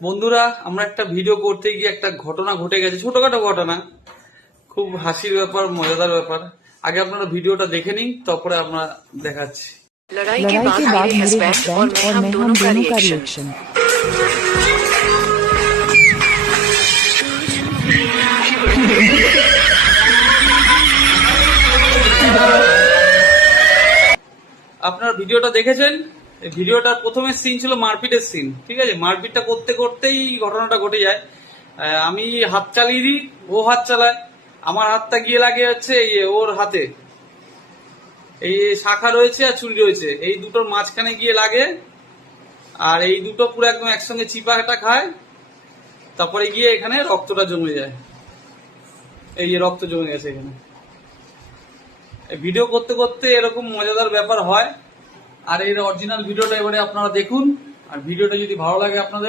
বন্ধুরা, আমরা একটা ভিডিও করতে গিয়ে একটা ঘটনা ঘটে গেছে, ছোটখাটো ঘটনা, খুব হাসির ব্যাপার, মজাদার ব্যাপার। আগে আপনারা ভিডিওটা দেখে নিন, তারপরে আমরা দেখাচ্ছি। लड़ाई के बाद मेरे हस्बैंड और मैं हम दोनों का रिएक्शन। আপনারা ভিডিওটা দেখেছেন। এই ভিডিওটার প্রথমের সিন ছিল মারপিটের সিন, ঠিক আছে। মারপিটটা করতে করতেই ঘটনাটা ঘটে যায়। আমি হাত চালিয়ে দিই, ও হাত চালায়, আমার হাতটা গিয়ে লাগে হচ্ছে ওর হাতে। এই শাখা রয়েছে আর চুড়ি রয়েছে, এই দুটোর মাঝখানে গিয়ে লাগে, আর এই দুটো পুরো একদম একসঙ্গে চিপাটা খায়। তারপরে গিয়ে এখানে রক্তটা জমে যায়, এই যে রক্ত জমে গেছে এখানে। ভিডিও করতে করতে এরকম মজাদার ব্যাপার হয়। আর এর অরিজিনাল ভিডিওটা এবারে আপনারা দেখুন। আর ভিডিওটা যদি ভালো লাগে আপনাদের